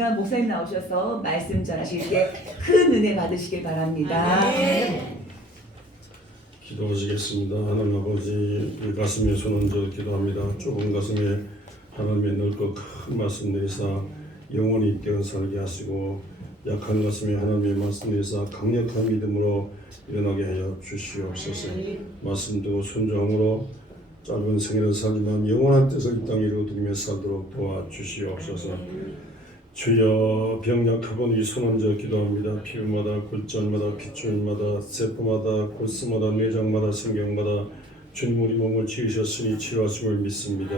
시간 목사님 나오셔서 말씀 전하실 때 큰 은혜 받으시길 바랍니다. 기도하시겠습니다. 하나님 아버지, 이 가슴에 손 얹어 기도합니다. 좁은 가슴에 하나님의 넓고 큰 말씀 내리사 영원히 깨어 살게 하시고, 약한 가슴에 하나님의 말씀 내리사 강력한 믿음으로 일어나게 하여 주시옵소서. 말씀 듣고 순종함으로 짧은 생애를 살지만 영원한 뜻을 이 땅에 이루어드리며 살도록 도와주시옵소서. 주여, 병약하본 이 손 얹어 기도합니다. 피부마다, 골절마다, 핏줄마다, 세포마다, 골수마다, 내장마다, 신경마다 주님 우리 몸을 치유하셨으니 치료하심을 믿습니다.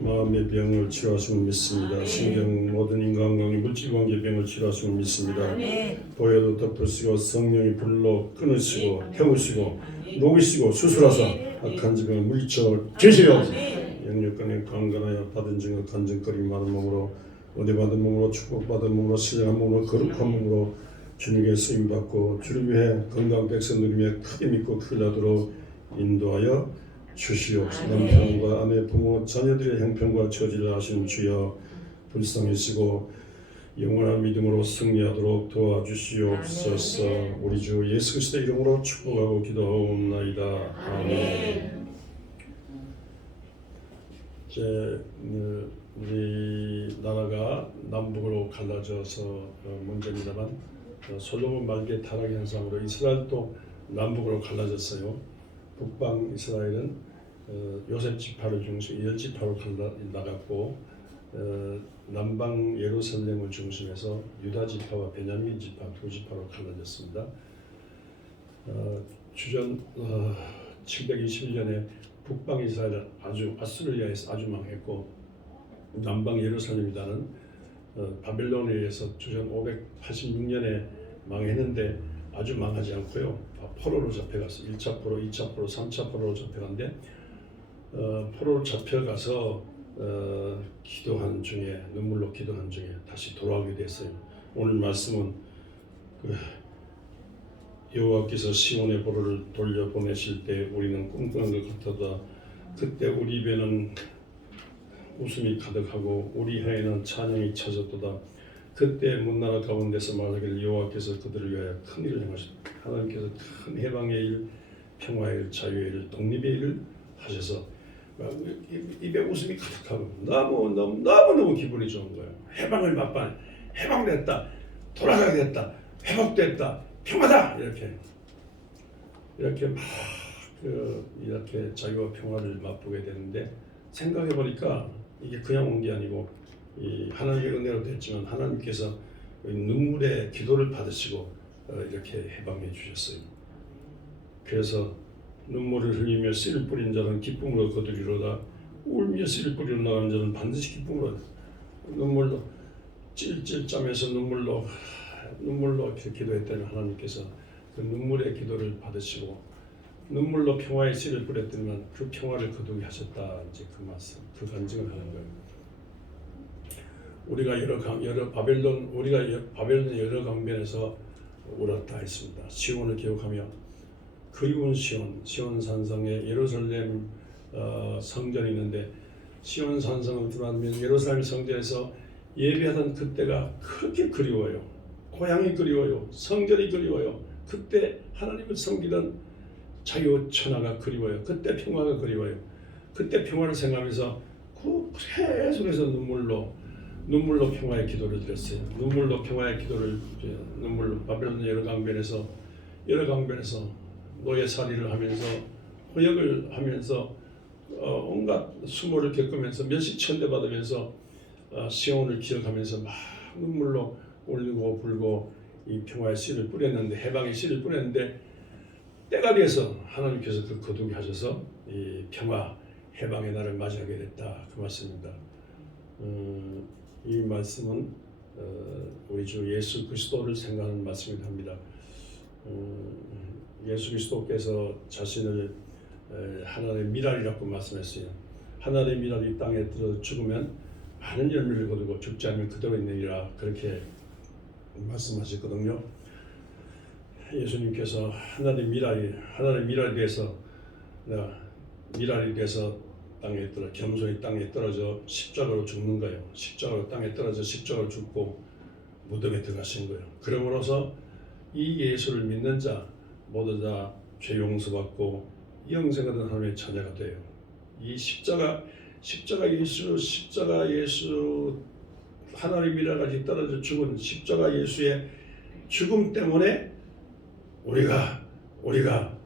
마음의 병을 치료하심을 믿습니다. 신경 모든 인간관계 물질관계 병을 치료하심을 믿습니다. 보혈로 덮으시고 성령이 불로 끊으시고 태우시고 녹이시고 수술하사 악한疾병을 물리쳐 주시옵소서. 영육간에 강건하여 받은 증거 간증거리 많은 몸으로 은혜 받은 몸으로 축복받은 몸으로 신령한 몸으로 거룩한 몸으로 주님께 쓰임받고 주를 위해 건강 백성 누리며 크게 믿고 크게 하도록 인도하여 주시옵소서. 남편과 아내, 부모, 자녀들의 형편과 처지를 아시는 주여, 불쌍히시고 영원한 믿음으로 승리하도록 도와주시옵소서. 우리 주 예수 그리스도의 이름으로 축복하고 기도하옵나이다. 아멘. 이제 우리 나라가 남북으로 갈라져서 문제입니다만, 솔로몬 말기의 타락 현상으로 이스라엘도 남북으로 갈라졌어요. 북방 이스라엘은 요셉 지파를 중심 10지파로 나갔고, 남방 예루살렘을 중심해서 유다 지파와 베냐민 지파 두 지파로 갈라졌습니다. 주전 721년에 북방 이스라엘은 아수르리아에서 아주 망했고, 남방 예루살렘이라는 바벨론에 의해서 주전 586년에 망했는데 아주 망하지 않고요. 포로로 잡혀가서 1차 포로, 2차 포로, 3차 포로로 잡혀갔는데 포로로 잡혀가서 기도한 중에, 눈물로 기도한 중에 다시 돌아오게 됐어요. 오늘 말씀은 여호와께서 시온의 포로를 돌려보내실 때 우리는 꿈꾸는 것 같았다. 그때 우리 입에는 웃음이 가득하고 우리 혀에는 찬양이 찾았도다. 그때 문나라 가운데서 말하기를 여호와께서 그들을 위하여 큰 일을 행하셨다. 하나님께서 큰 해방의 일, 평화의 일, 자유의 일, 독립의 일을 하셔서 입에 웃음이 가득하고 너무 기분이 좋은 거예요. 해방을 맛봐, 해방됐다, 돌아가겠다, 회복됐다, 평화다, 이렇게 막 이렇게 자유와 평화를 맛보게 되는데, 생각해 보니까 이게 그냥 온 게 아니고 하나님의 은혜로 됐지만 하나님께서 눈물의 기도를 받으시고 이렇게 해방해 주셨어요. 그래서 눈물을 흘리며 씨를 뿌린 자는 기쁨으로 거두리로다. 울며 씨를 뿌리러 나가는 자는 반드시 기쁨으로, 눈물로 찔찔 짜면서 눈물로 이렇게 기도했더니 하나님께서 그 눈물의 기도를 받으시고 눈물로 평화의 씨를 뿌렸더니만 그 평화를 거두게 하셨다. 이제 그 말씀, 그 간증을 하는 거예요. 우리가 바벨론 여러 강변에서 울었다 했습니다. 시온을 기억하며 그리운 시온 산성에 예루살렘 성전이 있는데, 시온 산성을 들어가면 예루살렘 성전에서 예배하던 그때가 그렇게 그리워요. 고향이 그리워요. 성전이 그리워요. 그때 하나님을 섬기던 자유 천하가 그리워요. 그때 평화가 그리워요. 그때 평화를 생각하면서 계속해서 눈물로 평화의 기도를 드렸어요. 눈물로 바벨론 여러 강변에서 노예살이를 하면서 호역을 하면서 온갖 수모를 겪으면서 멸시천대 받으면서 시온을 기억하면서 막 눈물로 울고 불고 이 평화의 씨를 뿌렸는데, 해방의 씨를 뿌렸는데, 때가 돼서 하나님께서 그 거두게 하셔서 이 평화 해방의 날을 맞이하게 됐다. 그 말씀입니다. 이 말씀은 우리 주 예수 그리스도를 생각하는 말씀이기도 합니다. 예수 그리스도께서 자신을 하나님의 미랄이라고 말씀했어요. 하나님의 미랄이 땅에 들어 죽으면 많은 열매를 거두고 죽지 않으면 그대로 있느니라, 그렇게 말씀하셨거든요. 예수님께서 하나님의 미랄이 돼서 겸손히 땅에 떨어져 십자가로 죽는 거예요. 십자가로 땅에 떨어져 십자가로 죽고 무덤에 들어가신 거예요. 그러므로서 이 예수를 믿는 자 모두 다 죄 용서받고 영생하던 하나님의 자녀가 돼요. 이 십자가 예수 하나님이라 같이 떨어져 죽은 십자가 예수의 죽음 때문에 우리가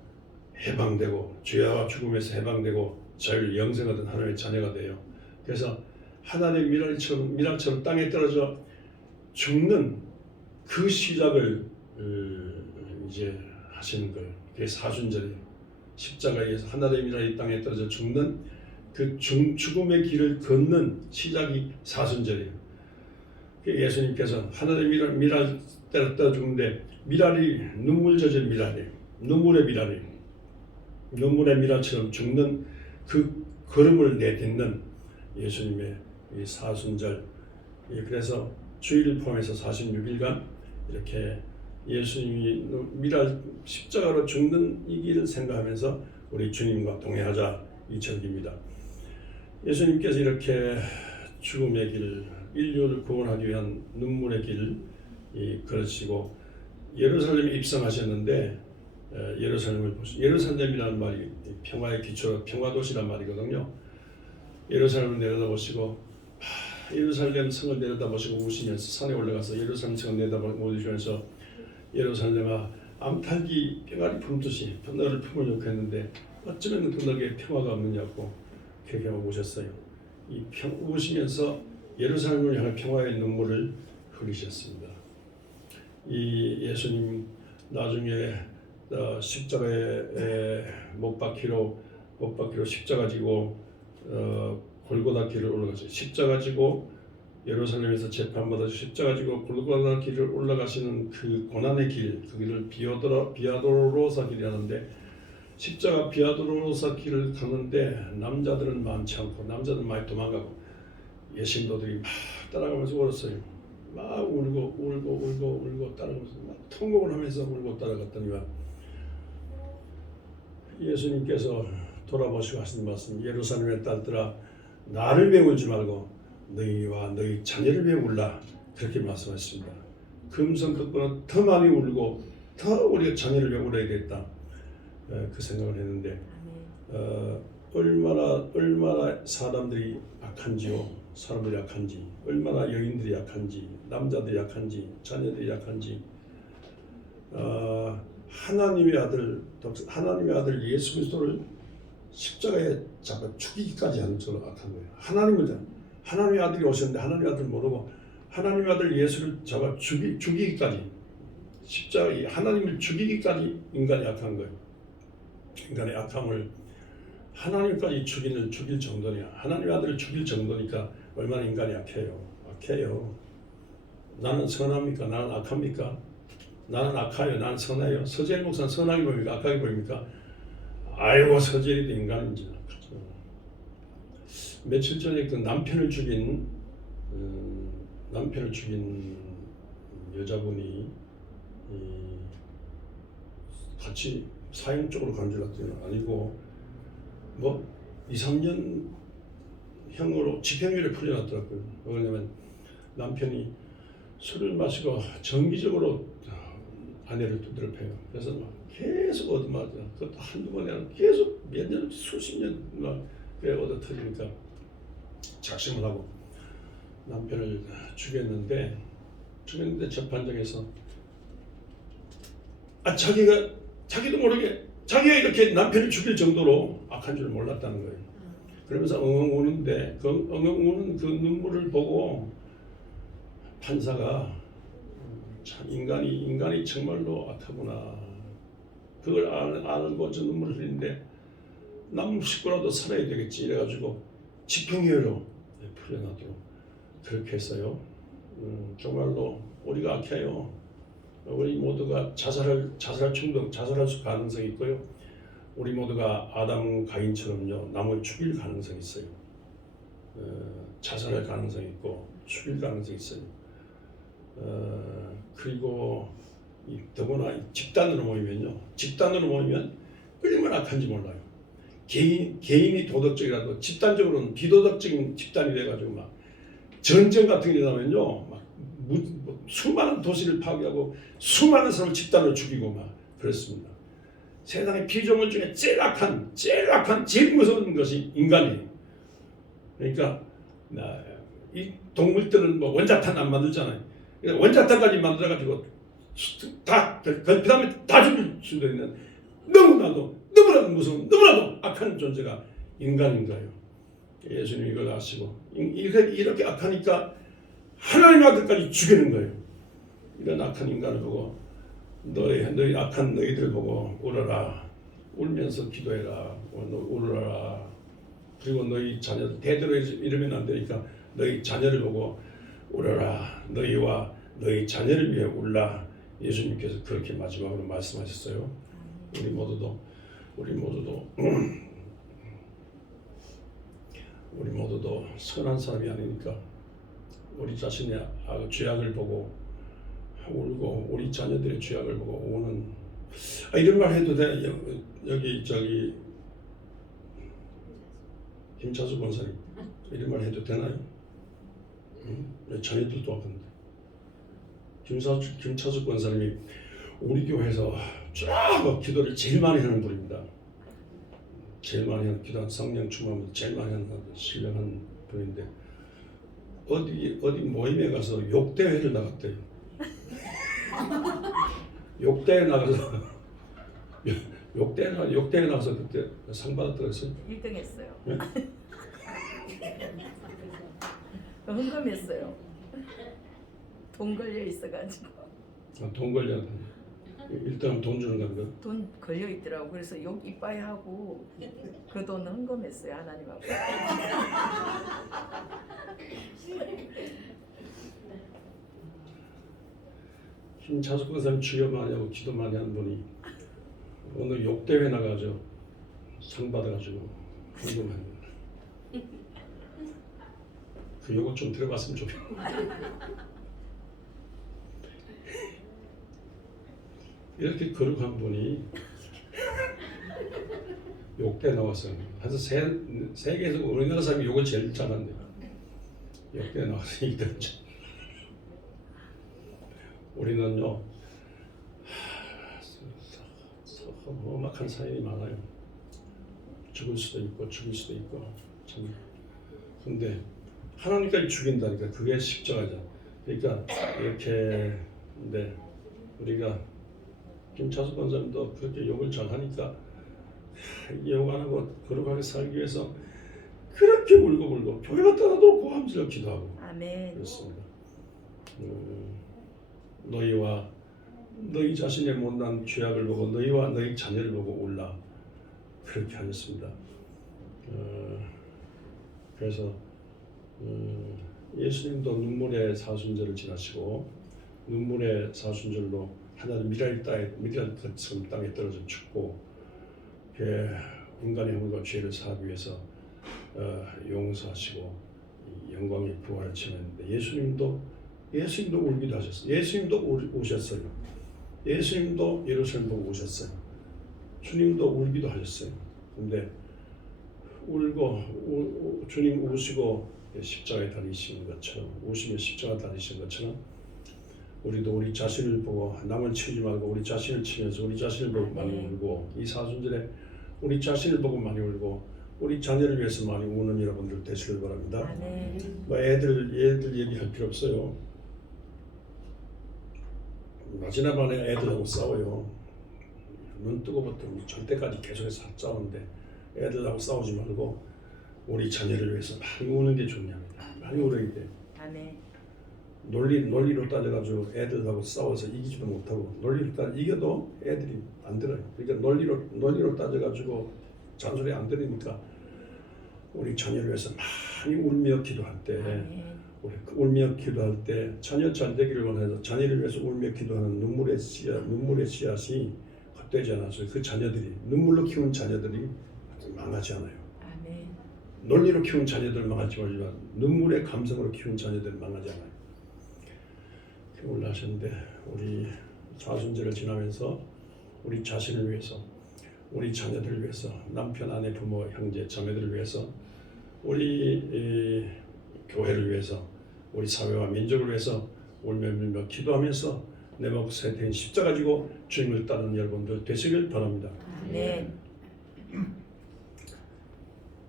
해방되고 죄와 죽음에서 해방되고 자유를 영생하던 하나님의 자녀가 돼요. 그래서 하나님의 미랄처럼 땅에 떨어져 죽는 그 시작을 이제 하시는 거예요. 그게 사순절이에요. 십자가에서 하나님의 미랄이 땅에 떨어져 죽는 그 죽음의 길을 걷는 시작이 사순절이에요. 예수님께서 하나님의 미랄 떨어져 죽는데 미랄이 눈물 젖은 미랄이에요. 눈물의 미랄처럼 죽는 그 걸음을 내딛는 예수님의 이 사순절. 그래서 주일을 포함해서 46일간 이렇게 예수님이 미랄 십자가로 죽는 이 길을 생각하면서 우리 주님과 동행하자 이 절기입니다. 예수님께서 이렇게 죽음의 길, 인류를 구원하기 위한 눈물의 길을 걸으시고 예루살렘에 입성하셨는데 예루살렘이라는 말이 평화의 기초, 평화도시란 말이거든요. 예루살렘을 내려다보시고 예루살렘 성을 내려다보시고 우시면서 산에 올라가서 예루살렘 성을 내려다보시면서 예루살렘아 암탉이 뼈가리 품듯이 너를 품으려고 했는데 어쩌면 너에게 평화가 없느냐고 그렇게 우셨어요. 우시면서 예루살렘을 향한 평화의 눈물을 흘리셨습니다. 이 예수님 나중에 십자가에 못 박히로 십자가 지고 골고다 길을 올라가서 십자가 지고 예루살렘에서 재판받아 십자가 지고 골고다 길을 올라가시는 그 고난의 길, 그 길을 비아도로사 길이라는데 십자가 비아도로사 길을 가는데 남자들은 많지 않고 남자들은 많이 도망가고 예신도들이 막 따라가면서 울었어요. 막 울고 따라가면서 막 통곡을 하면서 울고 따라갔더니만 예수님께서 돌아보시고 하신 말씀, 예루살렘의 딸들아 나를 배울지 말고 너희와 너희 자녀를 배울라, 그렇게 말씀하셨습니다. 금성극보다 더 많이 울고 더 우리가 자녀를 배울어야겠다, 그 생각을 했는데 얼마나 사람들이 약한지, 얼마나 여인들이 약한지, 남자들이 약한지, 자녀들이 약한지, 하나님의 아들 예수 그리스도를 십자가에 잡아 죽이기까지 하는 저로 악한 거예요. 하나님의 아들이 오셨는데 하나님의 아들 모르고 하나님의 아들 예수를 잡아 죽이기까지, 십자가에 하나님을 죽이기까지 인간이 악한 거예요. 인간의 악함을 하나님까지 죽일 정도냐, 하나님의 아들을 죽일 정도니까 얼마나 인간이 악해요. 나는 선합니까? 나는 악합니까? 나는 악하요? 나는 선해요? 서재일 목사는 선하게 보입니까? 악하게 보입니까? 아이고, 서재일도 인간인지. 며칠 전에 그 남편을 죽인 여자분이 같이 사형 쪽으로 간 줄 알았더니 아니고 2-3년 형으로 집행유예를 풀려났더라고요. 왜냐면 남편이 술을 마시고 정기적으로 아내를 두드려 패요. 그래서 막 계속 얻어맞아. 그것도 한두 번이 아니라 계속 몇 년, 수십 년 막 그래 얻어 터지니까 작심을 하고 남편을 죽였는데 재판장에서 자기도 모르게 자기가 이렇게 남편을 죽일 정도로 악한 줄 몰랐다는 거예요. 그러면서 엉엉 우는데 그 엉엉 우는 그 눈물을 보고 판사가 참 인간이 정말로 악하구나, 그걸 알고 저 눈물을 흘리는데 남 식구라도 살아야 되겠지 이래가지고 집행유예로 풀려나도록 그렇게 했어요. 정말로 우리가 악해요. 우리 모두가 자살할 충동, 자살할 가능성이 있고요. 우리 모두가 아담 가인처럼요 남을 죽일 가능성이 있어요. 자살할 가능성이 있고 죽일 가능성이 있어요. 그리고 더구나 집단으로 모이면 얼마나 악한지 몰라요. 개인이 도덕적이라도 집단적으로는 비도덕적인 집단이 돼가지고 막 전쟁 같은 게 일어나면요, 막 수많은 도시를 파괴하고 수많은 사람을 집단으로 죽이고 막 그렇습니다. 세상의 피조물 중에 제일 악한, 제일 무서운 것이 인간이에요. 그러니까 이 동물들은 뭐 원자탄 안 만들잖아요. 원자탄까지 만들어가지고 그 다음에 다 죽일 수도 있는 너무나도 무서운, 너무나도 악한 존재가 인간인 거예요. 예수님이 이걸 아시고 이렇게 악하니까 하나님 아들까지 죽이는 거예요. 이런 악한 인간을 보고 너희 악한 너희들 보고 울어라, 울면서 기도해라, 울어라. 그리고 너희 자녀들 대대로 이러면 안 되니까 너희 자녀를 보고 울어라, 너희와 너희 자녀를 위해 울라. 예수님께서 그렇게 마지막으로 말씀하셨어요. 우리 모두도 선한 사람이 아니니까 우리 자신의 죄악을 보고 울고 우리 자녀들의 죄악을 보고 우는 이런 말 해도 돼? 여기 김차수 권사님 이런 말 해도 되나요? 자녀들도 아픈데 김차수 권사님이 우리 교회에서 쫙 기도를 제일 많이 하는 분입니다. 제일 많이 하는 기도한 성령 충만을 제일 많이 하는 신령한 분인데 어디 모임에 가서 욕대회를 나갔대요. 욕대회 나가서 그때 상 받았다고 했어요. 1등 했어요. 네? 흥금했어요. 돈 걸려 있어가지고. 돈 걸려. 일단 돈 주는 건가? 돈 걸려 있더라고. 그래서 욕 이빠이 하고 그 돈 흥금했어요. 하나님 앞에. 김차수 권사님 주여 많이 하고 기도 많이 하는 분이 오늘 욕대회 나가죠. 상 받아가지고 궁금한 그 욕을 좀 들어봤으면 좋겠어요. 이렇게 거룩한 분이 욕대 나와서 그래서 세계에서 우리나라 사람이 욕을 제일 잘하는데 욕대 나와서 이들죠. 우리는요 험악한 사연이 많아요. 죽을 수도 있고 참. 근데 하나님까지 죽인다니까 그게 십자가죠. 그러니까 이렇게 근데 우리가 김차수 권사님도 그렇게 욕을 잘하니까 욕 안 하고 거룩하게 살기 위해서 그렇게 울고 교회가 떠나도 고함질러 기도하고 아멘. 그렇습니다. 너희와 너희 자신의 못난 죄악을 보고 너희와 너희 자녀를 보고 울라 그렇게 하셨습니다. 그래서 예수님도 눈물의 사순절을 지나시고 눈물의 사순절로 하나님 미랄 것처럼 땅에 떨어져 죽고 인간의 허물과 죄를 사하기 위해서 용서하시고 영광의 부활을 체험했는데 예수님도 울기도 하셨어요. 예수님도 오셨어요. 예수님도 예루살렘 보고 오셨어요. 주님도 울기도 하셨어요. 근데 울고 주님 우시고 십자가에 달리신 것처럼 우시며 십자가에 달리신 것처럼 우리도 우리 자신을 보고 남을 치지 말고 우리 자신을 치면서 우리 자신을 보고 많이 울고 이 사순절에 우리 자신을 보고 많이 울고 우리 자녀를 위해서 많이 우는 여러분들 되시길 바랍니다. 뭐 애들 얘기할 필요 없어요. 낮이나 밤에 애들하고 싸워요. 눈 뜨고부터 절대까지 계속해서 싸우는데 애들하고 싸우지 말고 우리 자녀를 위해서 많이 우는 게 중요합니다. 많이 울어야 돼. 아멘. 논리로 따져가지고 애들하고 싸워서 이기지도 못하고 논리로 이겨도 애들이 안 들어요. 그러니까 논리로 따져가지고 잔소리 안 들으니까 우리 자녀를 위해서 많이 울며 기도할 때 울며 기도할 때 자녀 잘 되기를 원해서 자녀를 위해서 울며 기도하는 눈물의 씨앗이 헛되지 않아서 그 자녀들이 눈물로 키운 자녀들이 망하지 않아요. 아멘. 논리로 키운 자녀들 망하지 말지만 눈물의 감성으로 키운 자녀들 망하지 않아요. 올라하셨는데 우리 사순절을 지나면서 우리 자신을 위해서 우리 자녀들을 위해서, 남편, 아내, 부모, 형제, 자매들을 위해서, 우리 교회를 위해서, 우리 사회와 민족을 위해서 울며불며 기도하면서 내 몫에 대한 십자가 지고 주님을 따르는 여러분들 되시길 바랍니다. 네.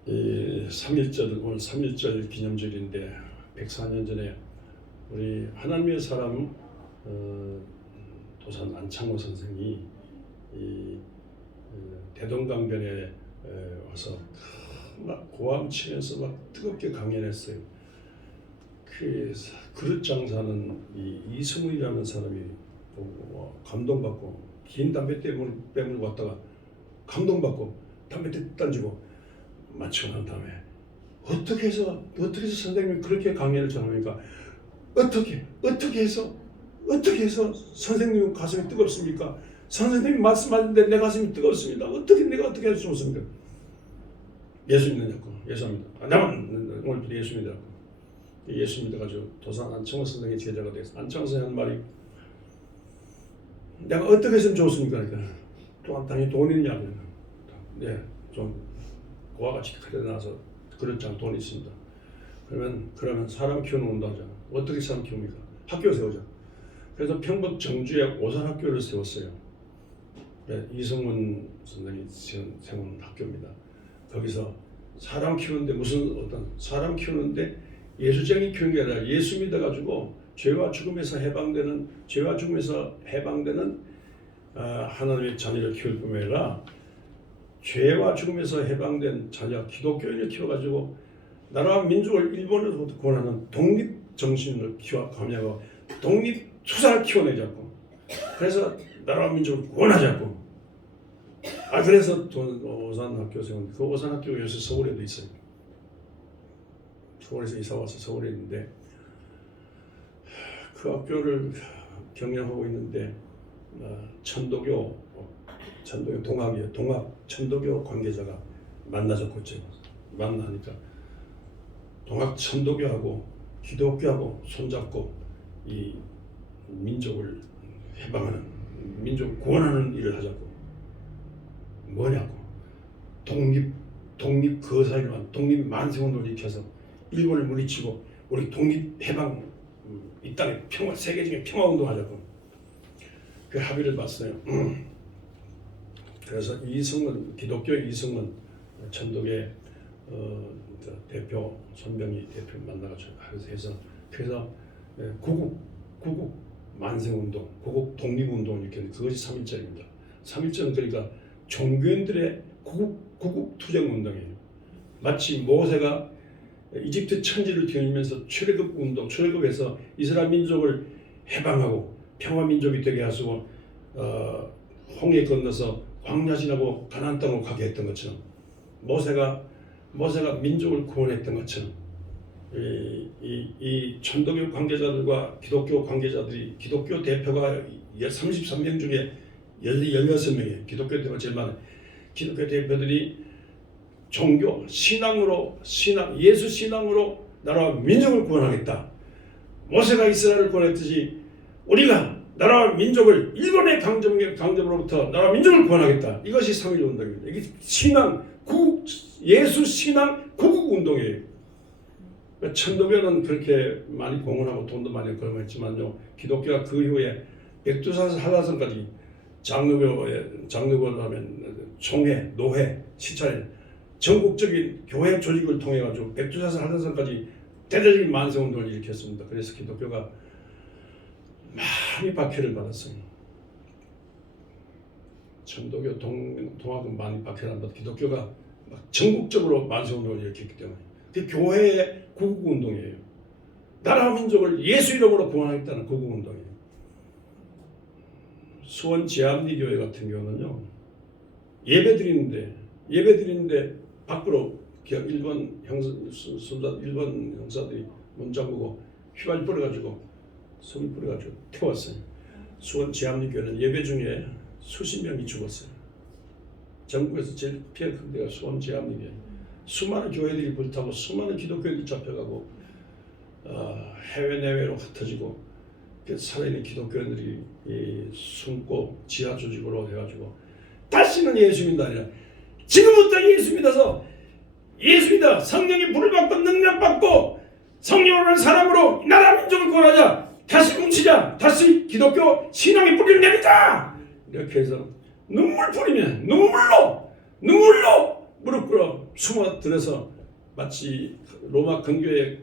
이 3.1절, 오늘 3.1절 기념절인데 104년 전에 우리 하나님의 사람 도산 안창호 선생이 이 대동강변에 와서 막 고함치면서 막 뜨겁게 강연했어요. 그 그릇 장사는 이 이승훈이라는 사람이 보고 감동받고 긴 담배 빼물고 왔다가 감동받고 담배 던지고 마치고 난 다음에 어떻게 해서 선생님이 그렇게 강연을 전합니까? 어떻게 해서 선생님 가슴이 뜨겁습니까? 선생님이 말씀하는데 내 가슴이 뜨겁습니다. 내가 할 수 없습니까? 예수 믿느냐고. 예수입니다. 나만 오늘부터 예수 믿으라고. 예수 믿어가지고 도산 안창호 선생의 제자가 돼서 안창호 선생 한 말이 내가 어떻게 했으면 좋습니까? 그러니까 또 당연히 돈 있냐고. 네, 좀 그와 같이 커져나서 그렇지 돈이 있습니다. 그러면 사람 키우는 운동 하잖아. 어떻게 사람 키웁니까? 학교 세우자. 그래서 평북 정주에 오산학교를 세웠어요. 네, 이성문 선생이 세운 학교입니다. 거기서 사람 키우는데 어떤 사람 키우는데 예수쟁이 키우는 게 아니라 예수 믿어가지고 죄와 죽음에서 해방되는 하나님의 자녀를 키울 뿐만 아니라 죄와 죽음에서 해방된 자녀 기독교인을 키워가지고 나라와 민족을 일본으로부터 구원하는 독립 정신을 키워가며 독립 수사를 키워내자고. 그래서 나라와 민족을 구원하자고. 그래서 오산학교 세웠는데 그 오산학교가 요새 서울에도 있어요. 서울에서 이사 와서 서울에 있는데 그 학교를 경영하고 있는데 천도교 동학이에요. 동학 천도교 관계자가 만나졌고 만나니까 동학 천도교하고 기독교하고 손잡고 이 민족을 해방하는 민족을 구원하는 일을 하자고. 뭐냐고. 독립 거사일만 독립 만세운동을 일으켜서 일본을 물리치고 우리 독립 해방 이 땅의 평화 세계적인 평화 운동하자고. 그 합의를 봤어요. 그래서 기독교의 이승문 천도교의 대표 손병희 대표 만나가지고 그래서 구국 만세운동, 구국 독립운동을 일으켰는데 그것이 3.1절입니다. 3.1절은 그러니까 종교인들의 구국 투쟁운동이에요. 마치 모세가 이집트 천지를 뒤흔들면서 출애굽해서 이스라엘 민족을 해방하고 평화민족이 되게 하시고 홍해 건너서 광야 지나고 가나안 땅으로 가게 했던 것처럼 모세가 민족을 구원했던 것처럼 이 천도교 관계자들과 기독교 관계자들이 기독교 대표가 33명 중에 16명이에요. 기독교 대표가 제일 많아요. 기독교 대표들이 종교, 예수 신앙으로 나라와 민족을 구원하겠다. 모세가 이스라엘을 구원했듯이 우리가 나라와 민족을 일본의 강점으로부터 나라와 민족을 구원하겠다. 이것이 3.1 운동입니다. 이게 예수 신앙 구국 운동이에요. 천도교는 그렇게 많이 공헌하고 돈도 많이 걸어했지만요. 기독교가 그 이후에 백두산 한라산까지 장로교를 하면 총회, 노회, 시찰 전국적인 교회 조직을 통해 가지고 백두산 한라산까지 대대적인 만세운동을 일으켰습니다. 그래서 기독교가 많이 박해를 받았어요. 천도교 동학은 많이 박해를 안 받고 기독교가 막 전국적으로 만세운동을 일으켰기 때문에 그 교회의 구국운동이에요. 나라와 민족을 예수 이름으로 구원하겠다는 구국운동이에요. 수원 지암리교회 같은 경우는요. 예배드리는데 밖으로 그냥 일본 형사들이 문 잠그고 휘발 뿌려가지고 소리 뿌려가지고 태웠어요. 수원 지암리교회는 예배 중에 수십 명이 죽었어요. 전국에서 제일 피해가 큰 데가 수원 지암리교회. 수많은 교회들이 불타고 수많은 기독교인들이 잡혀가고 해외 내외로 흩어지고 살아있는 기독교인들이 숨고 지하 조직으로 해가지고 다시는 예수 믿는다 아니라 지금부터 예수 믿어서 예수 믿어 성령의 불을 받고 능력 받고 성령으로 사람으로 나라 민족을 구원하자. 다시 뭉치자. 다시 기독교 신앙의 뿌리를 내리자. 이렇게 해서 눈물 뿌리면 눈물로 무릎 꿇어 숨어들어서 마치 로마 근교의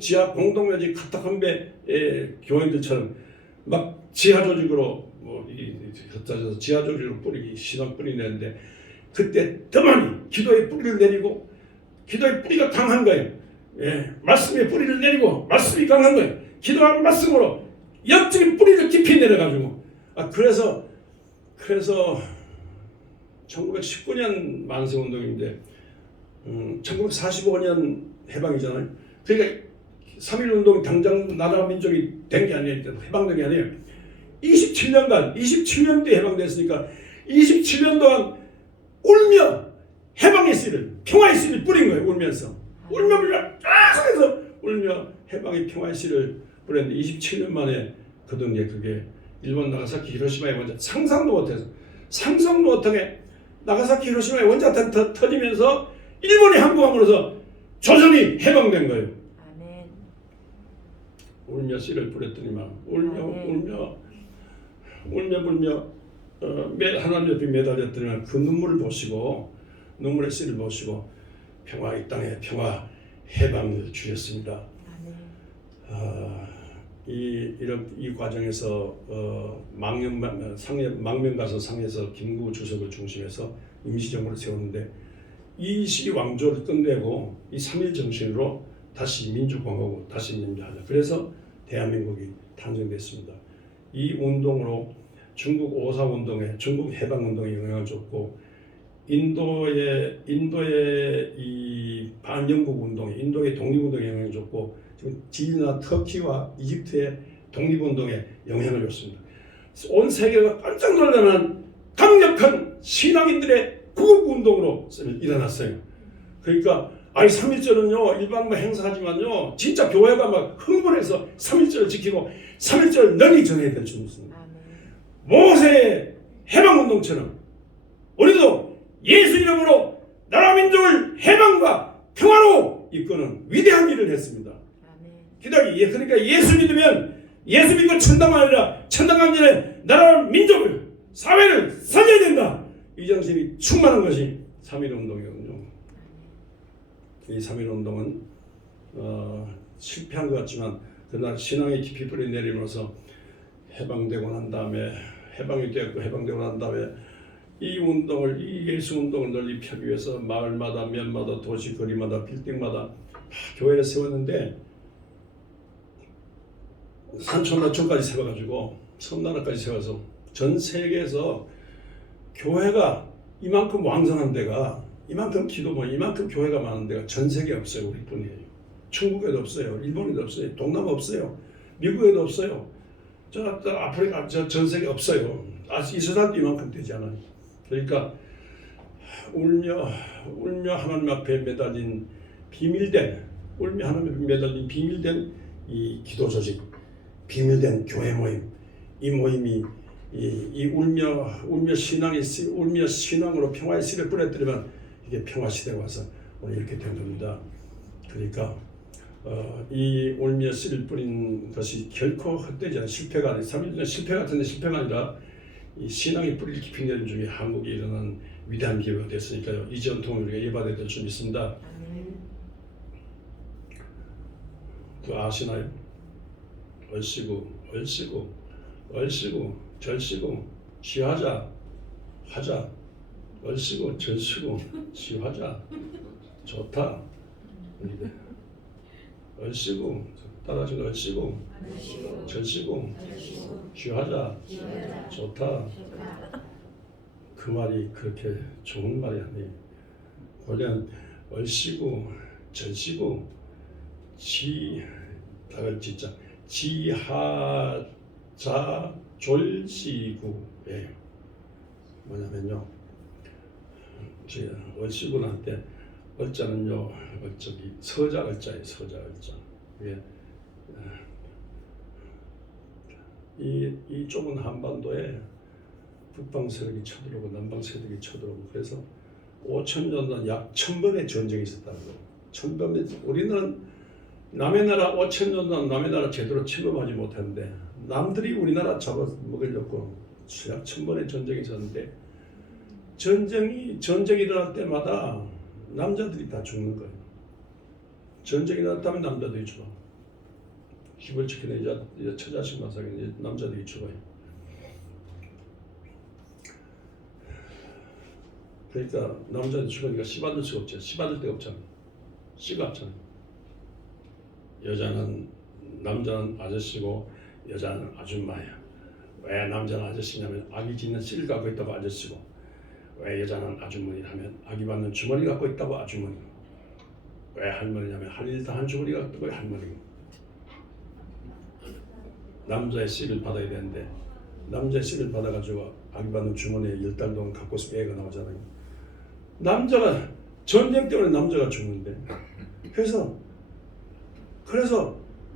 지하 공동묘지 카타콤베의 교인들처럼 막 지하 조직으로 흩어져서 지하 조직으로 뿌리기 신앙 뿌리 내는데 그때 더 많이 기도의 뿌리를 내리고 기도의 뿌리가 강한 거예요. 말씀의 뿌리를 내리고 말씀이 강한 거예요. 기도하는 말씀으로 영적인 뿌리를 깊이 내려가지고 그래서 1919년 만세운동인데 1945년 해방이잖아요. 그러니까 3.1운동이 당장 나라 민족이 된 게 아니에요. 해방된 게 아니에요. 27년대 해방됐으니까 27년 동안 울며 해방의 씨를 평화의 씨를 뿌린 거예요. 울면서 계속해서 울며 해방의 평화의 씨를 뿌렸는데 27년 만에 거둔 게 그게 일본 나가사키 히로시마의 원자 상상도 못하게 나가사키 히로시마의 원자탄 터지면서 일본이 항공함으로써 조선이 해방된 거예요. 아멘. 울며 씨를 뿌렸더니만 울며 하나님 옆에 매달렸더니만 그 눈물을 보시고 눈물의 씨를 보시고 평화 이 땅에 평화 해방을 주셨습니다. 이 과정에서 망명가서 상에서 김구 주석을 중심해서 임시정부를 세웠는데 이 시왕조를 끝내고 이 3.1 정신으로 다시 민주공화국 다시 민주하자. 그래서 대한민국이 탄생됐습니다. 이 운동으로 중국 오사운동에 중국 해방운동에 영향을 줬고 인도의 이 반영국 운동에 인도의 독립운동에 영향을 줬고 지금 지리나 터키와 이집트의 독립운동에 영향을 줬습니다. 온 세계가 깜짝 놀라는 강력한 신앙인들의 구국운동으로 일어났어요. 그러니까 3.1절은요 일반 행사하지만요 진짜 교회가 막 흥분해서 3.1절을 지키고 3.1절을 널리 전해야 될 줄 믿습니다. 모세의 해방운동처럼 우리도 예수 이름으로 나라 민족을 해방과 평화로 이끄는 위대한 일을 했습니다. 그러니까 예수 믿으면 예수 믿고 천당만 아니라 천당 가기 전에 나라 민족을 사회를 살려야 된다. 이 정신이 충만한 것이 3.1 운동이거든요. 이 3.1 운동은 실패한 것 같지만 그날 신앙의 깊이 뿌리 내리면서 해방되고 난 다음에 해방이 되었고 해방되고 난 다음에 이 운동을 이 예수 운동을 널리 펴기 위해서 마을마다 면마다 도시 거리마다 빌딩마다 교회를 세웠는데 산천 어촌까지 세워가지고 섬나라까지 세워서 전 세계에서 교회가 이만큼 왕성한 데가 이만큼 기도모 이만큼 교회가 많은 데가 전 세계에 없어요. 우리뿐이에요. 중국에도 없어요. 일본에도 없어요. 동남아 없어요. 미국에도 없어요. 저 아프리카 전 세계 없어요. 이스라엘도 이만큼 되지 않아요. 그러니까 울며 하나님 앞에 매달린 비밀된 이 기도 조직, 비밀된 교회 모임, 이 모임이 이 울며 신앙으로 평화의 씨를 뿌렸더니만 이게 평화 시대가 와서 오늘 이렇게 된 겁니다. 그러니까 이 울며 씨를 뿌린 것이 결코 헛되지 않은 실패가 아니라 3.1년 실패 같은데 실패가 아니라 이 신앙의 뿌리를 깊이 내린 중에 한국에 일어난 위대한 기회가 됐으니까요. 이 전통을 우리가 이어받아야 될 줄 믿습니다. 그 아시나요? 얼씨구 절씨구 시하자 하자 얼씨구 절씨구 시하자 좋다. 얼씨구 따라하시는 얼씨구 절씨구 쉬하자 좋다. 그 말이 그렇게 좋은 말이 아니에요. 원래는 얼씨구 절씨구 지하자 졸씨구예요. 뭐냐면요 얼씨구한테 얼자는요 서자 얼자예요. 서자 얼자. 이 좁은 한반도에 북방 세력이 쳐들어오고 남방 세력이 쳐들어오고 그래서 5,000년 전 약 1,000번의 전쟁이 있었다고. 1,000번의 우리는 남의 나라 5,000년 전 남의 나라 제대로 침범하지 못했는데 남들이 우리나라 잡아먹으려고 약 1,000번의 전쟁이 있었는데 전쟁이 일어날 때마다 남자들이 다 죽는 거예요. 전쟁이 일어났다면 남자들이 죽어. 집을 지키는 이제 처자식만 사귀는 이제 남자들이 죽어요. 그러니까 남자들이 죽으니까 씨받을 수가 없죠. 씨받을 데가 없잖아. 씨가 없잖아. 남자는 아저씨고 여자는 아줌마야. 왜 남자는 아저씨냐면 아기 짓는 씨를 갖고 있다고 아저씨고, 왜 여자는 아주머니라면 아기 받는 주머니 갖고 있다고 아주머니. 왜 할머니냐면 할 일 다 한 주머니 갖고 있다고 할머니고. 남자의 씨를 받아야 되는데 남자의 씨를 받아가지고 아기 받는 주머니에 10달 동안 갖고 있으면 애가 나오잖아요. 남자가 전쟁 때문에 남자가 죽는데 그래서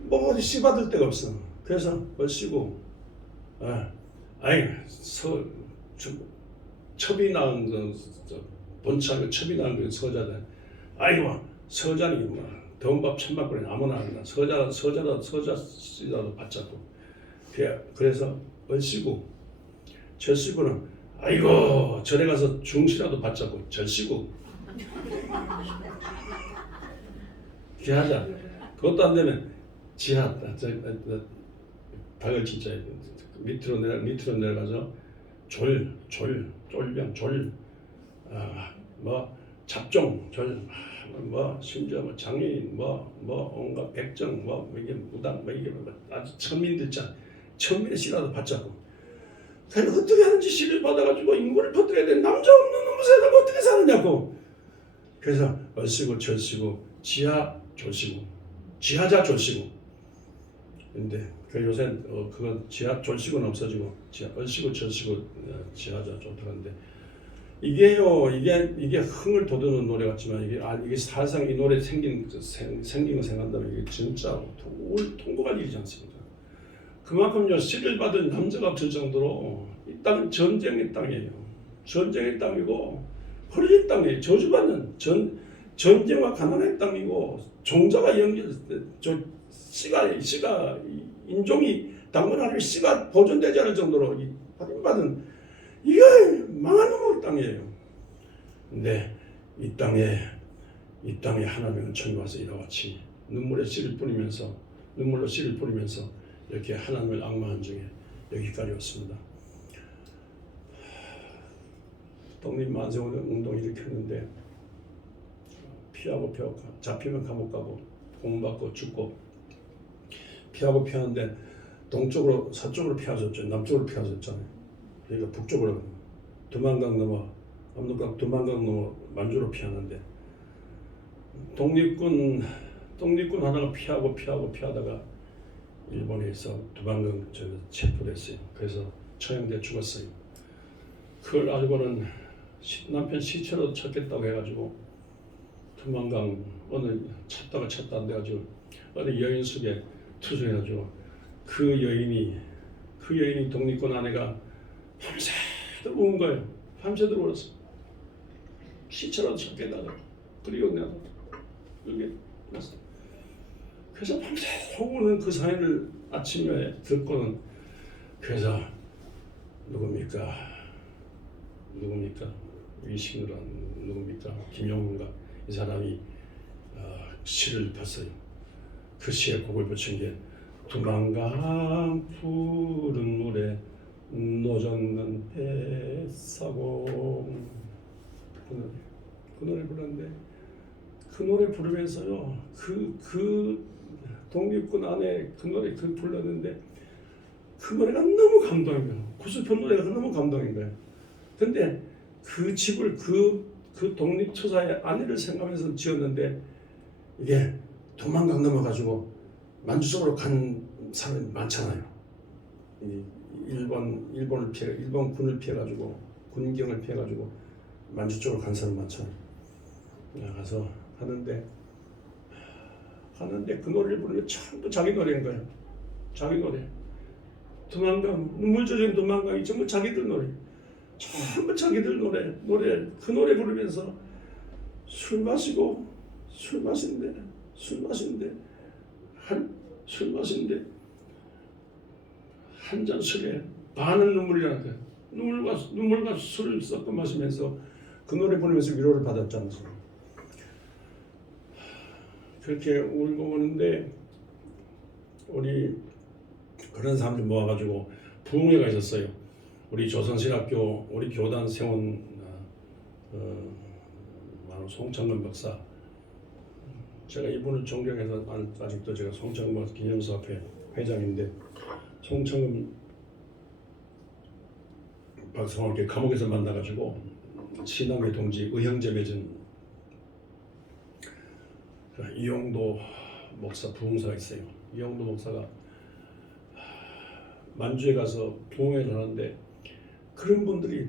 뭐 어디 씨 받을 데가 없어. 그래서 뭘 쉬고 첩이 낳은 본참에 첩이 낳은 그 서자들 아이고 서자니 뭐 더운 밥 천밥 끓이는 아무나 한다. 서자라도 받자고. 그래서 얼씨구 절씨구는 아이고 절에 가서 중시라도 받자고 절씨구 기하자. 그것도 안 되면 지하 닭을 진짜 밑으로 내려가서 쫄병 뭐 잡종 뭐 심지어 뭐 장애인 뭐 온갖 백정 뭐 이게 무당 뭐 이게 아주 천민들 천민의 씨라도 받자고. 그래서 어떻게 하는지 씨를 받아가지고 인구를 퍼뜨려야 돼. 남자 없는 놈의 세상 어떻게 사느냐고. 그래서 얼씨구 절씨구 지하 졸씨구 지하자 졸씨구. 근데 그 요새 그건 지하 졸씨구는 없어지고 얼씨구 절씨구 지하자 좋다는데 이게요 이게 흥을 돋우는 노래 같지만 이게 사실상 이 노래 생긴 거 생각한다면 이게 진짜 통곡할 일이지 않습니까? 그만큼요 씨를 받은 남자가 없을 정도로 이 땅은 전쟁의 땅이에요. 전쟁의 땅이고 허리진 땅이에요. 저주받는 전쟁과 가난의 땅이고 종자가 씨가 인종이 당근하는 씨가 보존되지 않을 정도로 받은 이게 망한 놈의 땅이에요. 근데 이 땅에 하나님은 천이 와서 이와 같이 눈물로 씨를 뿌리면서 이렇게 하나님을 앙망한 중에 여기까지 왔습니다. 독립만세운동 일으켰는데 피하고 잡히면 감옥 가고 공받고 죽고 피하는데 동쪽으로 서쪽으로 피하셨죠. 남쪽으로 피하셨잖아요. 그러니까 북쪽으로 두만강 넘어 압록강 두만강 넘어 만주로 피하는데 독립군 하나가 피하다가 일본에서 두만강 체포됐어요. 그래서 처형돼 죽었어요. 그걸 알고는 남편 시체로 찾겠다고 해가지고 두만강 어느 찾다 안 돼가지고 어느 여인 속에 투수해가지고 그 여인이 독립군 아내가 밤새도록 운 거예요. 밤새도록 울었어. 시체로 찾겠다고. 그리고 내가 여기 났어. 그래서 밤새도록 우는 그 사연을 아침에 듣고는 그래서 누굽니까? 이신우란 누굽니까? 김용문가 이 사람이 시를 폈어요. 그 시에 곡을 붙인 게 두만강 푸른 물에 노젓는 뱃사공 그 노래 불렀는데 그 노래 부르면서요 그 독립군 안에 그 노래 불렀는데 그 노래가 너무 감동인 거예요. 구슬픈 노래가 너무 감동인 거예요. 근데 그 집을 그 독립투사의 아내를 생각하면서 지었는데 이게 도망강 넘어가지고 만주 쪽으로 간 사람이 많잖아요. 일본 군을 피해가지고 군경을 피해가지고 만주 쪽으로 간 사람 많잖아요. 가서 하는데 그 노래를 부르면 전부 자기 노래인 거예요. 자기 노래. 도망강 눈물 젖은 도망강이 전부 자기들 노래. 전부 자기들 노래 그 노래 부르면서 술 마시고 술 마시는데 한 잔 술에 반은 눈물이라는 거야. 눈물과 술을 섞어 마시면서 그 노래 부르면서 위로를 받았잖아요. 그렇게 울고 오는데 우리 그런 사람들 모아가지고 부흥회가 있었어요. 우리 조선신학교 우리 교단 세운 송창근 박사. 제가 이분을 존경해서 아직도 제가 송창근 박사 기념사업회 회장인데 송창근 박사와 이렇게 감옥에서 만나가지고 신앙의 동지 의형제 맺은 이용도 목사 부흥사가 있어요. 이용도 목사가 만주에 가서 부흥회를 하는데 그런 분들이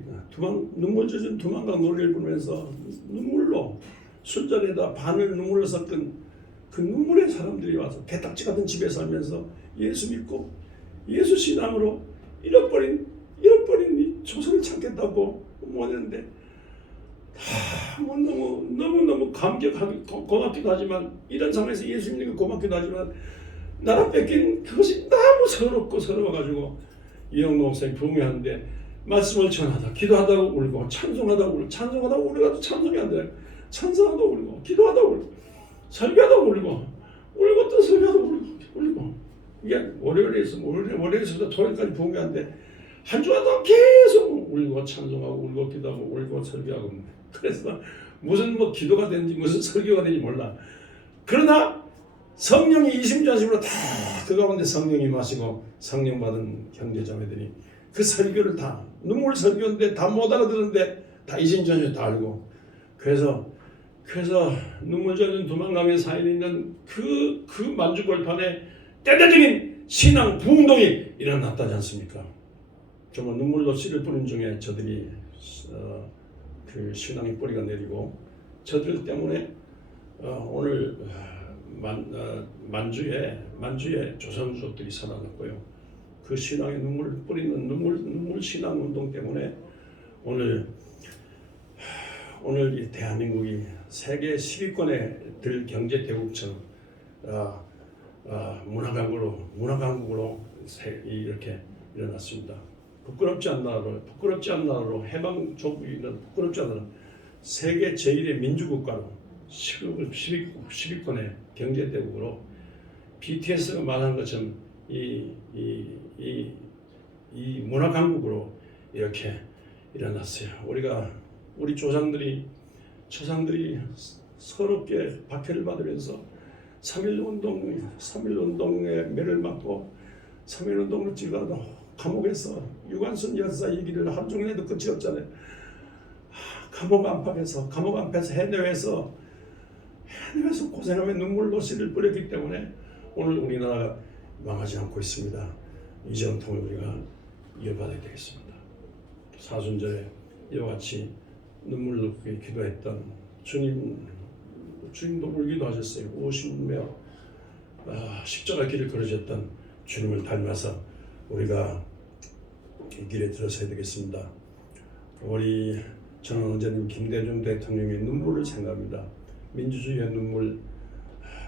눈물 젖은 두만강 노래를 부르면서 눈물로 술잔에다 반을 눈물로 섞은 그 눈물의 사람들이 와서 개딱지 같은 집에 살면서 예수 믿고 예수 신앙으로 잃어버린 이 조선을 찾겠다고 모였는데 너무 감격하고 고맙기도 하지만 이런 상황에서 예수 믿는 게 고맙기도 하지만 나라 뺏긴 그것이 너무 서러워가지고 이영노 목사님 부흥회하는데 말씀을 전하다 기도하다가 울고 찬송하다가 울고 찬송이 안 돼. 찬송하다 울고 기도하다 울고 설교하다 울고 또 설교하다 울고 이게 월요일에서부터 토요일까지 부흥회하는데 한 주간 동안 계속 울고 찬송하고 울고 기도하고 울고 설교하고 그래서 무슨 기도가 되는지 무슨 설교가 되는지 몰라. 그러나 성령이 이심전심으로 다 그 가운데 성령이 마시고 성령 받은 형제자매들이 그 설교를 다 눈물 설교인데 다 못 알아들었는데 다 이심전심으로 다 알고 그래서 눈물 젖는 두만강에 사인에 있는 그 만주 골판에 대대적인 신앙 부흥동이 일어났다지 않습니까? 정말 눈물로 씨를 뿌린 중에 저들이 그 신앙의 뿌리가 내리고 저들 때문에 오늘 만주에 조선족들이 살아났고요. 그 신앙의 눈물을 뿌리는 눈물 신앙 운동 때문에 오늘 이 대한민국이 세계 10위권에 들 경제 대국처럼 문화강국으로 이렇게 일어났습니다. 부끄럽지 않은 나라로 해방 조국이는 부끄럽지 않은 세계 제1의 민주국가로 10위권의 경제대국으로 BTS가 말한 것처럼 이 문화강국으로 이렇게 일어났어요. 우리 조상들이 서럽게 박해를 받으면서 3.1운동에 매를 맞고 3.1운동을 찍어도 감옥에서 유관순 여사 얘기를 하루 종일 해도 끝이 없잖아요. 감옥 안팎에서 해내에서 고생하며 눈물로 씨를 뿌렸기 때문에 오늘 우리나라가 망하지 않고 있습니다. 이 전통을 우리가 이어받아야 되겠습니다. 사순절에 이와 같이 눈물로 기도했던 주님도 울기도 하셨어요. 오시며 십자가 길을 걸으셨던 주님을 닮아서 우리가 이 길에 들어서야 되겠습니다. 우리 전원원장님 김대중 대통령의 눈물을 생각합니다. 민주주의의 눈물,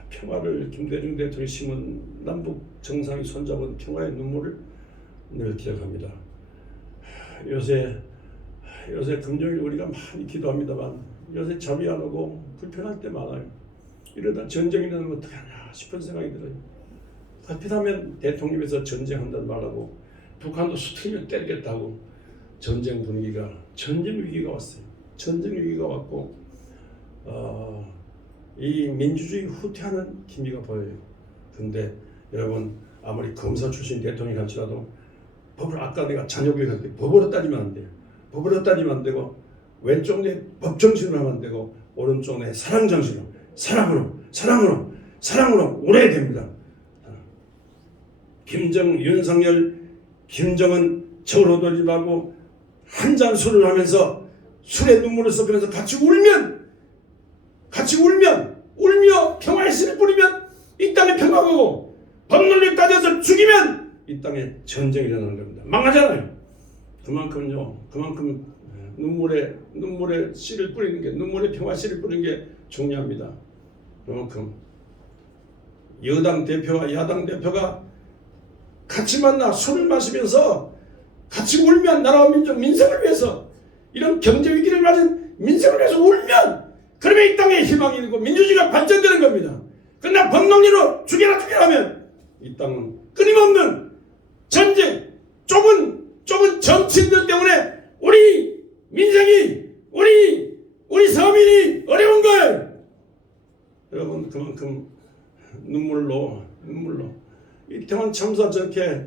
평화를 김대중 대통령이 심은 남북 정상이 손잡은 평화의 눈물을 늘 기억합니다. 요새 금요일 우리가 많이 기도합니다만 요새 잠이 안 오고 불편할 때 많아요. 이러다 전쟁이 일어나면 어떻게 하냐 싶은 생각이 들어요. 하필하면 대통령에서 전쟁한다는 말하고 북한도 수틀면 때리겠다고 전쟁 위기가 왔어요. 전쟁 위기가 왔고 이 민주주의 후퇴하는 기미가 보여요. 근데 여러분 아무리 검사 출신 대통령이 할지라도 법을 아까 내가 잔여교육할 때 법으로 따지면 안 돼요. 법으로 따지면 안 되고 왼쪽 내 법정신으로 하면 안 되고 오른쪽 내 사랑정신으로 사랑으로 오래야 됩니다. 윤석열, 김정은 저로 돌림하고 한 잔 술을 하면서 술에 눈물을 섞으면서 같이 울며 평화의 씨를 뿌리면 이 땅에 평화가 오고 법률을 따져서 죽이면 이 땅에 전쟁이 일어나는 겁니다. 망하잖아요. 그만큼 눈물의 씨를 뿌리는 게, 눈물의 평화 씨를 뿌리는 게 중요합니다. 그만큼 여당 대표와 야당 대표가 같이 만나 술을 마시면서 같이 울면, 나라와 민족 민생을 위해서, 이런 경제 위기를 맞은 민생을 위해서 울면, 그러면 이 땅에 희망이 있고 민주주의가 발전되는 겁니다. 그러나 법논리로 죽여라 하면 이 땅은 끊임없는 전쟁, 좁은 정치인들 때문에 우리 민생이, 우리 서민이 어려운 거예요. 여러분, 그만큼 눈물로 이태원 참사, 저렇게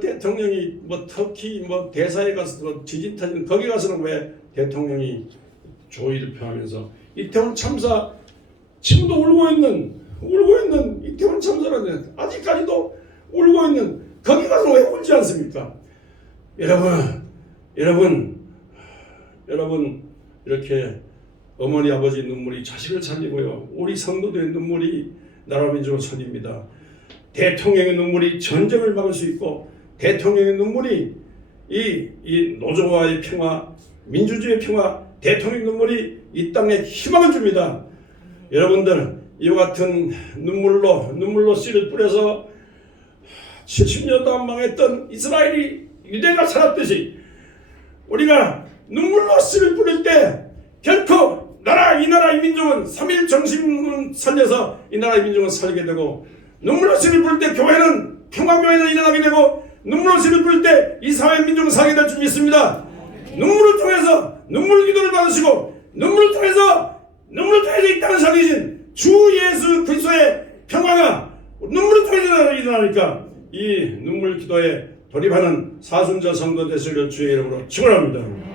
대통령이 터키 대사에 가서 지진 터지는, 거기 가서는 왜 대통령이 조의를 표하면서 이태원 참사, 지금도 울고 있는 이태원 참사라는, 아직까지도 울고 있는, 거기 가서 왜 울지 않습니까? 여러분, 이렇게 어머니 아버지 눈물이 자식을 살리고요, 우리 성도들의 눈물이 나라 민족을 살립니다. 대통령의 눈물이 전쟁을 막을 수 있고, 대통령의 눈물이 이 노조와의 평화, 민주주의의 평화, 대통령의 눈물이 이 땅에 희망을 줍니다. 여러분들, 이와 같은 눈물로 씨를 뿌려서 70년 동안 망했던 이스라엘이, 유대가 살았듯이 우리가 눈물로 씨를 뿌릴 때 결코 이 나라 이 민족은 3일 정신을 살려서 이 나라 이 민족은 살게 되고, 눈물로 씨를 뿌릴 때 교회는, 평화교회는 일어나게 되고, 눈물로 씨를 뿌릴 때 이 사회 민족은 살게 될 줄 믿습니다. 눈물을 통해서 눈물 기도를 받으시고, 눈물을 통해서 이 땅을 살리신 주 예수 그리스도의 평화가 눈물을 통해서 일어나니까 이 눈물 기도에 돌입하는 사순절 성도 되시기를 주의 이름으로 축원합니다.